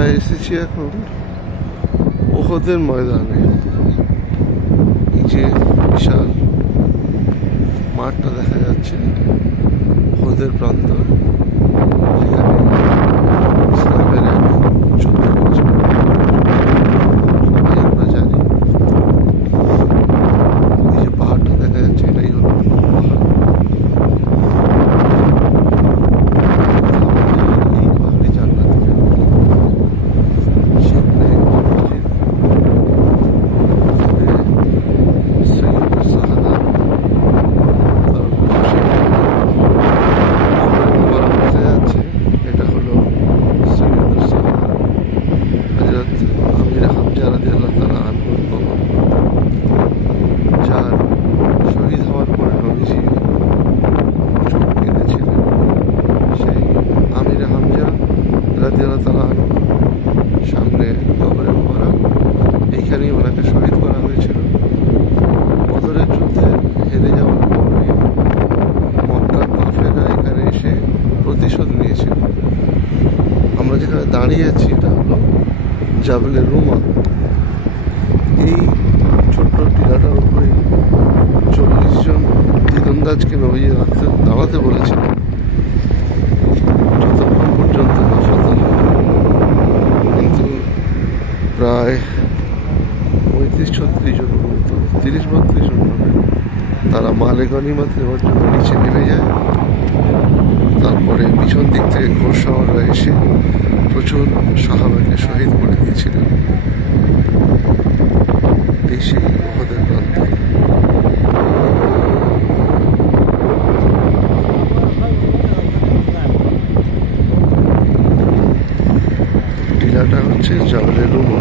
আমরা এসেছি এখন ওহদের ময়দানে। এই যে বিশাল মাঠটা দেখা যাচ্ছে, ওহদের প্রান্তর, যেখানে ইসলামের এক যুদ্ধ হচ্ছে। সবাই আমরা জানি এই যে পাহাড়টা দেখা যাচ্ছে, এটাই হলো পাহাড়। শহীদ হওয়ার পরে নবীজি চোখ কেঁদেছিলেন, সেই আমির হামজা রাদিয়াল্লাহু তাআলা আনহু সামনে কবরে মোবারক, এইখানেই ওনাকে শহীদ করা হয়েছিল। বদরের যুদ্ধে হেরে যাওয়ার পরে মক্কার কাফেররা এখানে এসে প্রতিশোধ নিয়েছিল। আমরা যেখানে দাঁড়িয়ে আছি এটা হলো জাবলে রুমা। এই ছোট্ট টিলাটার উপরে 40 জন তীরন্দাজকে নবী দাঁড়াতে বলেছিল যতক্ষণ পর্যন্ত না ফাতহ হয়। কিন্তু প্রায় 35-36 জন মতো 30-32 জন হবে, তারা মালে গনিমত নেওয়ার জন্য নিচে নেমে যায়। তারপরে পিছন দিক থেকে ঘোড়সওয়াররা এসে প্রচুর সাহাবাকে শহীদ করে দিয়েছিলেন। এই সেই ওহদের প্রান্ত। টিলাটা হচ্ছে জাবলে রুমা।